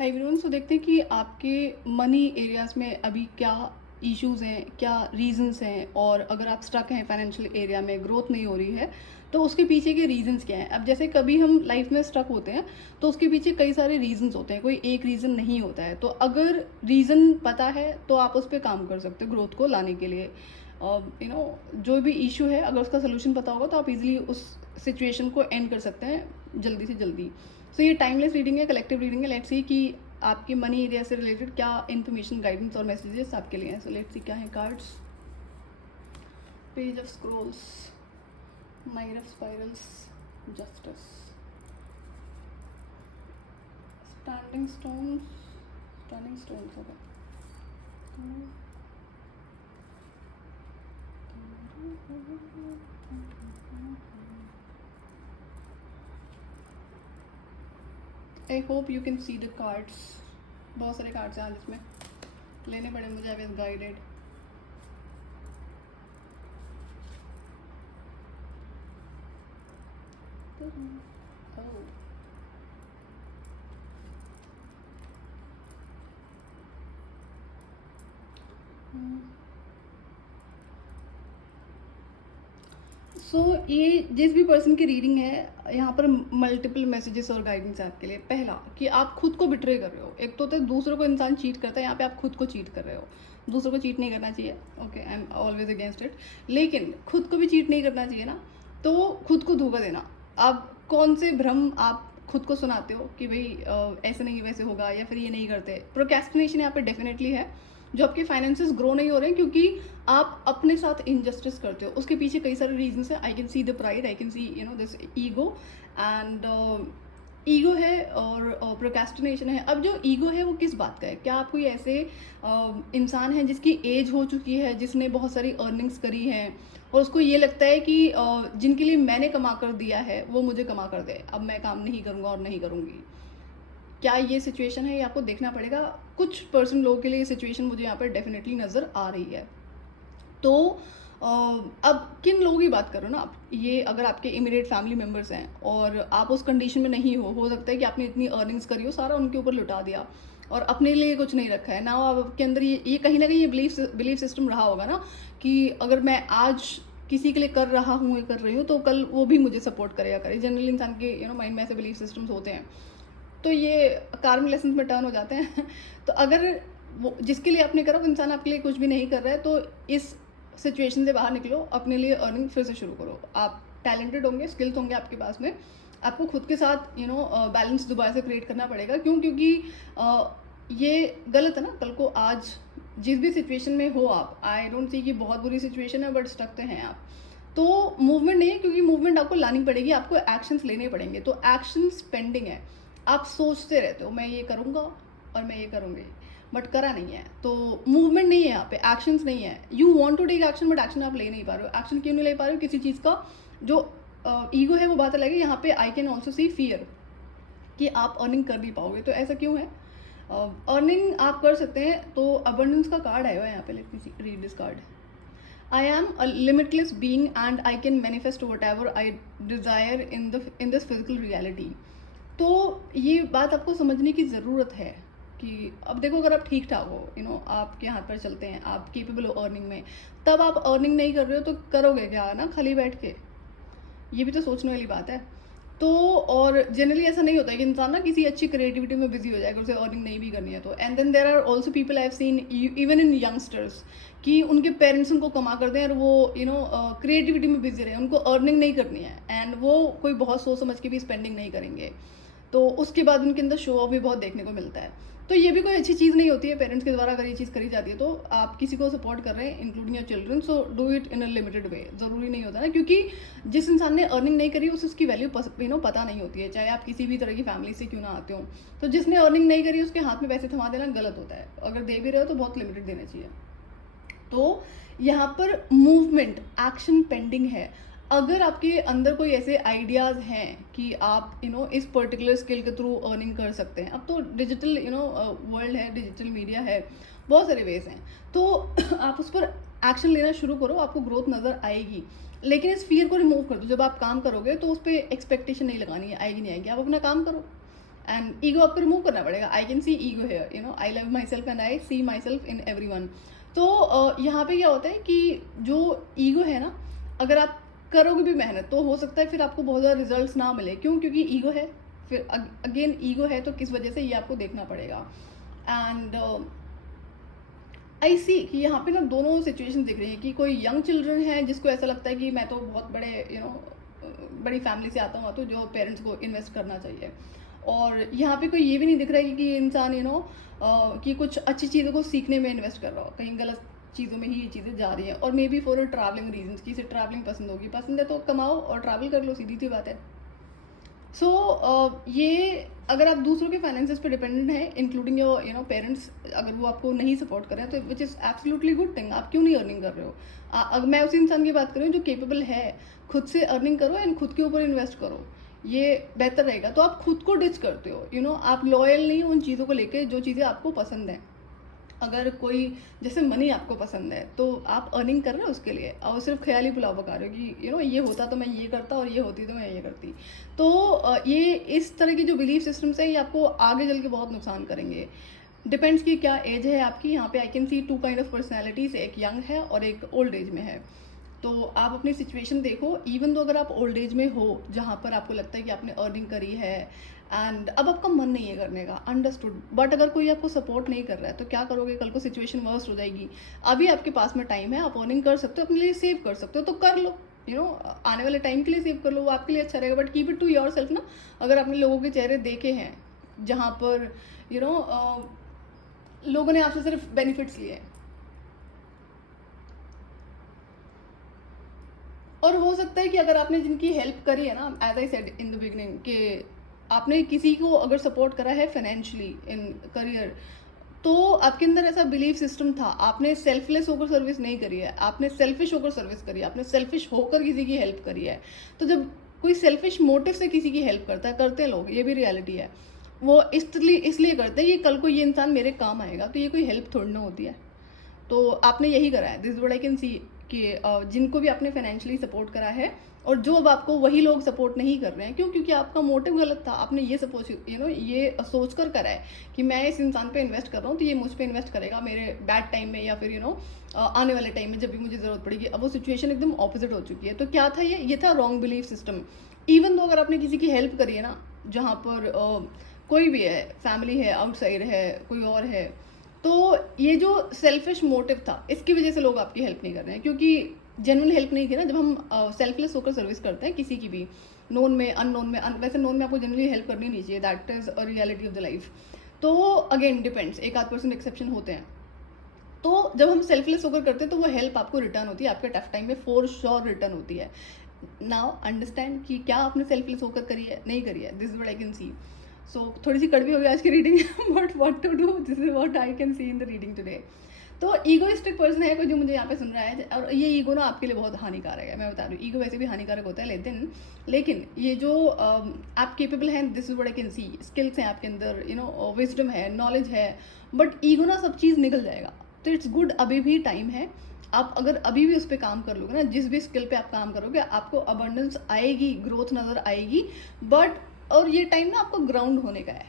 Hi everyone. सो देखते हैं कि आपके मनी एरियाज़ में अभी क्या इश्यूज़ हैं, क्या रीजंस हैं, और अगर आप स्टक हैं फाइनेंशियल एरिया में, ग्रोथ नहीं हो रही है, तो उसके पीछे के रीजंस क्या हैं। अब जैसे कभी हम लाइफ में स्टक होते हैं तो उसके पीछे कई सारे रीजंस होते हैं, कोई एक रीज़न नहीं होता है। तो अगर रीज़न पता है तो आप उस पर काम कर सकते हो ग्रोथ को लाने के लिए। जो भी इशू है, अगर उसका सोल्यूशन पता होगा तो आप इजीली उस सिचुएशन को एंड कर सकते हैं जल्दी से जल्दी। सो ये टाइमलेस रीडिंग है, कलेक्टिव रीडिंग है। लेट्स सी कि आपके मनी एरिया से रिलेटेड क्या इन्फॉर्मेशन, गाइडेंस और मैसेजेस आपके लिए हैं। सो लेट्स सी क्या है cards. Page of scrolls, knight of spirals, justice, standing stones. Standing stones होगा। I hope you can see the cards. बहुत सारे कार्ड्स हैं आज इसमें, लेने पड़े मुझे। I was guided. सो ये जिस भी पर्सन की रीडिंग है, यहाँ पर मल्टीपल मैसेजेस और गाइडेंस है आपके लिए। पहला कि आप खुद को बिट्रे कर रहे हो। एक तो होता है दूसरों को इंसान चीट करता है, यहाँ पे आप खुद को चीट कर रहे हो। दूसरों को चीट नहीं करना चाहिए, okay, I am always against it, लेकिन खुद को भी चीट नहीं करना चाहिए ना। तो खुद को धोखा देना, आप कौन से भ्रम आप खुद को सुनाते हो कि भाई ऐसे नहीं वैसे होगा, या फिर ये नहीं करते। प्रोक्रेस्टिनेशन यहाँ पे डेफिनेटली है। जो आपके फाइनेंसेस ग्रो नहीं हो रहे हैं क्योंकि आप अपने साथ इनजस्टिस करते हो। उसके पीछे कई सारे रीजंस है। आई can see the pride, I can see this ego and ego है, और प्रोक्रेस्टिनेशन है। अब जो ईगो है वो किस बात का है? क्या आप कोई ऐसे इंसान है जिसकी एज हो चुकी है, जिसने बहुत सारी अर्निंग्स करी हैं, और उसको ये लगता है कि जिनके लिए मैंने कमा कर दिया है वो मुझे कमा कर दे, अब मैं काम नहीं करूँगा और नहीं करूँगी। क्या ये सिचुएशन है? ये आपको देखना पड़ेगा। कुछ पर्सन लोगों के लिए ये सिचुएशन मुझे यहाँ पर डेफिनेटली नज़र आ रही है। तो अब किन लोगों की बात करो ना आप, ये अगर आपके इमीडिएट फैमिली मेम्बर्स हैं और आप उस कंडीशन में नहीं हो सकता है कि आपने इतनी अर्निंग्स करी हो, सारा उनके ऊपर लुटा दिया और अपने लिए कुछ नहीं रखा है ना। आपके अंदर ये कहीं ना कहीं ये बिलीफ सिस्टम रहा होगा ना कि अगर मैं आज किसी के लिए कर रहा हूँ, ये कर रही हूँ, तो कल वो भी मुझे सपोर्ट करेगा करे। जनरली इंसान के माइंड में ऐसे बिलीफ सिस्टम्स होते हैं। तो ये कार्म लेसन में टर्न हो जाते हैं। तो अगर वो जिसके लिए आपने करा वो इंसान आपके लिए कुछ भी नहीं कर रहा है, तो इस सिचुएशन से बाहर निकलो, अपने लिए अर्निंग फिर से शुरू करो। आप टैलेंटेड होंगे, स्किल्स होंगे आपके पास में, आपको खुद के साथ बैलेंस दोबारा से क्रिएट करना पड़ेगा। क्यों? क्योंकि ये गलत है ना। कल को आज जिस भी सिचुएशन में हो आप, आई डोंट सी कि बहुत बुरी सिचुएशन है, बट स्टक तो हैं आप, तो मूवमेंट नहीं है, क्योंकि मूवमेंट आपको लानी पड़ेगी, आपको एक्शंस लेने पड़ेंगे। तो एक्शंस पेंडिंग है। आप सोचते रहते हो मैं ये करूँगा और मैं ये करूँगी, बट करा नहीं है। तो मूवमेंट नहीं है यहाँ पे, एक्शंस नहीं है। You want to take action, but action आप ले नहीं पा रहे हो। एक्शन क्यों नहीं ले पा रहे हो? किसी चीज़ का जो ईगो है वो बात अलग है। यहाँ पे I can also see fear कि आप अर्निंग कर नहीं पाओगे। तो ऐसा क्यों है? अर्निंग आप कर सकते हैं। तो अबंडेंस का कार्ड आया हुआ है यहाँ पे। Let me see, read this card. I am a limitless being and I can manifest whatever I desire in this physical reality. तो ये बात आपको समझने की ज़रूरत है कि अब देखो, अगर आप ठीक ठाक हो, आपके हाथ पर चलते हैं, आप केपेबल हो अर्निंग में, तब आप अर्निंग नहीं कर रहे हो तो करोगे क्या ना खाली बैठ के? ये भी तो सोचने वाली बात है। तो और जनरली ऐसा नहीं होता है कि इंसान ना किसी अच्छी क्रिएटिविटी में बिजी हो जाएगा, उसे अर्निंग नहीं भी करनी है तो। And then there are also people I have seen even in youngsters कि उनके पेरेंट्स उनको कमा कर दें और वो क्रिएटिविटी में बिजी रहे, उनको अर्निंग नहीं करनी है, एंड वो कोई बहुत सोच समझ के भी स्पेंडिंग नहीं करेंगे। तो उसके बाद उनके अंदर शो ऑफ भी बहुत देखने को मिलता है। तो ये भी कोई अच्छी चीज़ नहीं होती है। पेरेंट्स के द्वारा अगर ये चीज़ करी जाती है तो आप किसी को सपोर्ट कर रहे हैं, including your children, so do it in a limited way. ज़रूरी नहीं होता ना, क्योंकि जिस इंसान ने अर्निंग नहीं करी उसे उसकी वैल्यू पता नहीं होती है, चाहे आप किसी भी तरह की फैमिली से क्यों ना आते हो। तो जिसने अर्निंग नहीं करी उसके हाथ में पैसे थमा देना गलत होता है। अगर दे भी रहे हो तो बहुत लिमिटेड देना चाहिए। तो यहाँ पर मूवमेंट, एक्शन पेंडिंग है। अगर आपके अंदर कोई ऐसे आइडियाज़ हैं कि आप इस पर्टिकुलर स्किल के थ्रू अर्निंग कर सकते हैं, अब तो डिजिटल वर्ल्ड है, डिजिटल मीडिया है, बहुत सारे वेज हैं, तो आप उस पर एक्शन लेना शुरू करो, आपको ग्रोथ नज़र आएगी। लेकिन इस फियर को रिमूव कर दो। जब आप काम करोगे तो उस पर एक्सपेक्टेशन नहीं लगानी है, आएगी नहीं आएगी, आप अपना काम करो एंड ईगो आपको रिमूव करना पड़ेगा. I can see ego here, you know, I love myself and I see myself in everyone. तो यहाँ पे क्या होता है कि जो ईगो है ना, अगर आप करोगे भी मेहनत तो हो सकता है फिर आपको बहुत ज़्यादा रिजल्ट्स ना मिले. क्यों? क्योंकि ईगो है. फिर अगेन ईगो है तो किस वजह से, ये आपको देखना पड़ेगा. एंड आई सी कि यहाँ पे ना दोनों सिचुएशन दिख रही है कि कोई यंग चिल्ड्रन है जिसको ऐसा लगता है कि मैं तो बहुत बड़े, यू नो, बड़ी फैमिली से आता हूँ, तो जो पेरेंट्स को इन्वेस्ट करना चाहिए. और यहाँ पे कोई ये भी नहीं दिख रहा है कि इंसान, यू नो, कि कुछ अच्छी चीज़ों को सीखने में इन्वेस्ट कर रहा हो, कहीं गलत चीज़ों में ही ये चीज़ें जा रही हैं. और maybe for travelling reason, कि इसे ट्रैवलिंग पसंद होगी, पसंद है तो कमाओ और ट्रैवल कर लो, सीधी सी बात है. सो ये अगर आप दूसरों के फाइनेंसेस पे डिपेंडेंट हैं, including your, you know, parents, अगर वो आपको नहीं सपोर्ट कर रहे हैं तो which is absolutely good thing. आप क्यों नहीं अर्निंग कर रहे हो? अगर मैं उसी इंसान की बात कर रही हूँ जो केपेबल है, खुद से अर्निंग करो एंड खुद के ऊपर इन्वेस्ट करो, ये बेहतर रहेगा. तो आप खुद को डिच करते हो, यू नो, आप लॉयल नहीं हो उन चीज़ों को लेके जो चीज़ें आपको पसंद हैं. अगर कोई, जैसे मनी आपको पसंद है तो आप अर्निंग कर रहे हो उसके लिए, और सिर्फ ख्याली पुलाव पका रहे हो कि यू नो ये होता तो मैं ये करता और ये होती तो मैं ये करती. तो ये इस तरह की जो बिलीफ सिस्टम्स हैं ये आपको आगे चल के बहुत नुकसान करेंगे. डिपेंड्स कि क्या एज है आपकी. यहाँ पे I can see two kind of personalities, एक यंग है और एक ओल्ड एज में है. तो आप अपनी सिचुएशन देखो. इवन तो अगर आप ओल्ड एज में हो जहाँ पर आपको लगता है कि आपने अर्निंग करी है एंड अब आपका मन नहीं है करने का, अंडरस्टूड. बट अगर कोई आपको सपोर्ट नहीं कर रहा है तो क्या करोगे? कल को सिचुएशन वर्स्ट हो जाएगी. अभी आपके पास में टाइम है, आप अर्निंग कर सकते हो, अपने लिए सेव कर सकते हो तो कर लो, यू नो, आने वाले टाइम के लिए सेव कर लो, वो आपके लिए अच्छा रहेगा. But keep it to yourself ना. अगर आपने लोगों के चेहरे देखे हैं जहाँ पर, यू नो, लोगों ने आपसे सिर्फ बेनिफिट्स लिए हैं, और हो सकता है कि अगर आपने जिनकी हेल्प करी है ना, as I said in the beginning, कि आपने किसी को अगर सपोर्ट करा है फाइनेंशियली इन करियर, तो आपके अंदर ऐसा बिलीफ सिस्टम था, आपने सेल्फलेस होकर सर्विस नहीं करी है, आपने सेल्फिश होकर सर्विस करी है, आपने सेल्फिश होकर किसी की हेल्प करी है. तो जब कोई सेल्फिश मोटिव से किसी की हेल्प करता है, करते हैं लोग, ये भी रियलिटी है, वो इसलिए करते हैं कि कल को ये इंसान मेरे काम आएगा. तो ये कोई हेल्प थोड़ी ना होती है. तो आपने यही करा है. दिस व्हाट आई कैन सी कि जिनको भी आपने फाइनेंशियली सपोर्ट करा है, और जो अब आपको वही लोग सपोर्ट नहीं कर रहे हैं. क्यों? क्योंकि आपका मोटिव गलत था. आपने ये सपोज, यू नो, ये सोच कर करा है कि मैं इस इंसान पे इन्वेस्ट कर रहा हूँ तो ये मुझ पे इन्वेस्ट करेगा मेरे बैड टाइम में, या फिर यू नो आने वाले टाइम में जब भी मुझे ज़रूरत पड़ेगी. अब वो सिचुएशन एकदम ऑपोजिट हो चुकी है. तो क्या था ये था रॉन्ग बिलीफ सिस्टम. इवन तो अगर आपने किसी की हेल्प करी है ना, जहाँ पर कोई भी है, फैमिली है, आउटसाइड है, कोई और है, तो ये जो सेल्फिश मोटिव था इसकी वजह से लोग आपकी हेल्प नहीं कर रहे हैं. क्योंकि जेन्युइन हेल्प नहीं थी ना. जब हम सेल्फलेस होकर सर्विस करते हैं किसी की भी, नोन में, अननोन में, वैसे नोन में आपको जनरली हेल्प करनी नहीं चाहिए, that is a reality of the life. तो अगेन डिपेंड्स, एक आध % एक्सेप्शन होते हैं. तो जब हम सेल्फलेस होकर करते हैं तो वो हेल्प आपको रिटर्न होती है, आपके टफ टाइम में फॉर श्योर रिटर्न होती है. नाउ अंडरस्टैंड कि क्या आपने सेल्फलेस होकर करी है, नहीं करी है. This is what I can see. So थोड़ी सी कड़वी हो गई आज की reading, but what to do, this is what I can see in the reading today. तो ईगोइस्टिक पर्सन है कोई जो मुझे यहाँ पे सुन रहा है, और ये ईगो ना आपके लिए बहुत हानिकारक है. मैं बता रही हूँ, ईगो वैसे भी हानिकारक होता है, लेकिन ये जो आप केपेबल हैं, this is what I can C. Skills हैं आपके अंदर, यू नो, विजडम है, नॉलेज है, बट ईगो ना सब चीज़ निकल जाएगा. तो इट्स गुड, अभी भी टाइम है. आप अगर अभी भी उस पर काम कर लोगे ना, जिस भी स्किल पे आप काम करोगे, आपको अबंडेंस आएगी, ग्रोथ नज़र आएगी. बट और ये टाइम ना आपको ग्राउंड होने का है.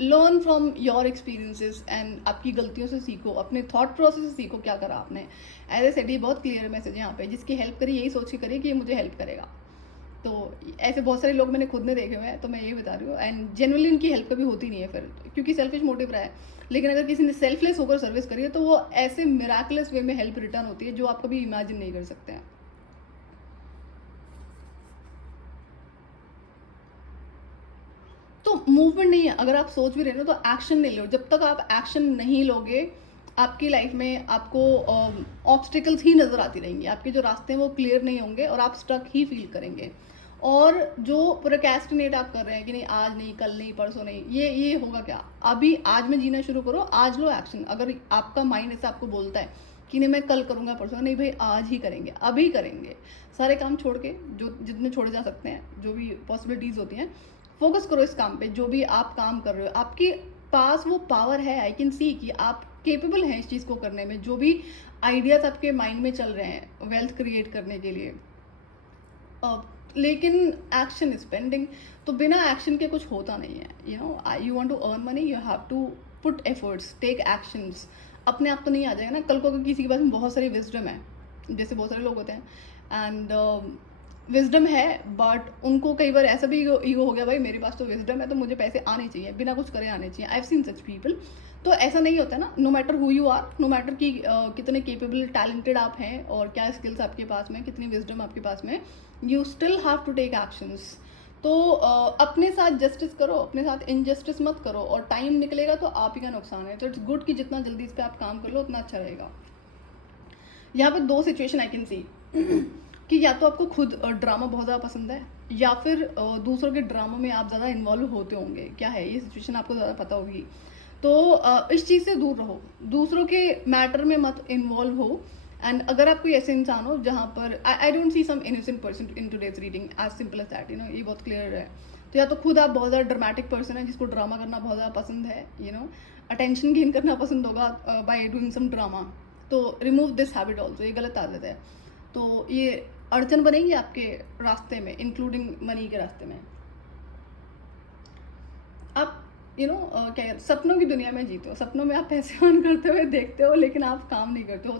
Learn from your experiences and आपकी गलतियों से सीखो, अपने थॉट प्रोसेस से सीखो क्या करा आपने. एज ए सेड, ये बहुत क्लियर मैसेज है यहाँ पे. जिसकी हेल्प करी यही सोच के करिए कि ये मुझे हेल्प करेगा. तो ऐसे बहुत सारे लोग मैंने खुद ने देखे हुए हैं, तो मैं ये बता रही हूँ. एंड जनरली इनकी हेल्प कभी होती नहीं है फिर, क्योंकि सेल्फिश मोटिव रहा है. लेकिन अगर किसी ने सेल्फलेस होकर सर्विस करी है तो वो ऐसे मिराकुलस वे में हेल्प रिटर्न होती है जो आप कभी इमेजिन नहीं कर सकते हैं. तो मूवमेंट नहीं है. अगर आप सोच भी रहे हो तो एक्शन नहीं लो. जब तक आप एक्शन नहीं लोगे, आपकी लाइफ में आपको ऑब्स्टिकल्स ही नज़र आती रहेंगी. आपके जो रास्ते हैं वो क्लियर नहीं होंगे और आप स्टक ही फील करेंगे. और जो प्रोक्रेस्टिनेट आप कर रहे हैं कि नहीं, आज नहीं, कल नहीं, परसों नहीं, ये होगा क्या? अभी आज में जीना शुरू करो, आज लो एक्शन. अगर आपका माइंड ऐसा आपको बोलता है कि नहीं मैं कल करूँगा, परसों नहीं, भाई आज ही करेंगे, अभी करेंगे. सारे काम छोड़ के, जो जितने छोड़े जा सकते हैं, जो भी पॉसिबिलिटीज़ होती हैं, फोकस करो इस काम पे. जो भी आप काम कर रहे हो, आपके पास वो पावर है. आई कैन सी कि आप केपेबल हैं इस चीज़ को करने में. जो भी आइडियाज आपके माइंड में चल रहे हैं वेल्थ क्रिएट करने के लिए, लेकिन एक्शन इज पेंडिंग। तो बिना एक्शन के कुछ होता नहीं है। You want to earn money, you have to put efforts, take actions. अपने आप तो नहीं आ जाएगा ना। कल को अगर किसी के पास में बहुत सारी विजडम है, जैसे बहुत सारे लोग होते हैं एंड विजडम है, बट उनको कई बार ऐसा भी ईगो हो गया, भाई मेरे पास तो विजडम है तो मुझे पैसे आने चाहिए, बिना कुछ करे आने चाहिए। I have seen such people. तो ऐसा नहीं होता ना। No matter who you are, no matter कि कितने केपेबल टैलेंटेड आप हैं और क्या स्किल्स आपके पास में, कितनी विजडम आपके पास में, you still have to take actions. तो अपने साथ जस्टिस करो, अपने साथ इनजस्टिस मत करो, और टाइम निकलेगा तो आप ही का नुकसान है। तो इट्स गुड कि जितना जल्दी इस पर आप काम कर लो उतना अच्छा रहेगा। यहाँ पे दो सिचुएशन आई कैन सी कि या तो आपको खुद ड्रामा बहुत ज़्यादा पसंद है, या फिर दूसरों के ड्रामा में आप ज़्यादा इन्वॉल्व होते होंगे। क्या है ये सिचुएशन, आपको ज़्यादा पता होगी। तो इस चीज़ से दूर रहो, दूसरों के मैटर में मत इन्वॉल्व हो। एंड अगर आप कोई ऐसे इंसान हो जहाँ पर I don't see some innocent person in today's reading, as simple as that, ये बहुत क्लियर है। तो या तो खुद आप बहुत ज़्यादा ड्रामेटिक पर्सन है जिसको ड्रामा करना बहुत ज़्यादा पसंद है, अटेंशन गेन करना पसंद होगा बाय डूइंग सम ड्रामा। तो रिमूव दिस हैबिट ऑल्सो, ये गलत आदत है। तो ये अड़चन बनेगी आपके रास्ते में, इंक्लूडिंग मनी के रास्ते में। आप क्या सपनों की दुनिया में जीते हो, सपनों में आप पैसे अर्न करते हुए देखते हो, लेकिन आप काम नहीं करते हो।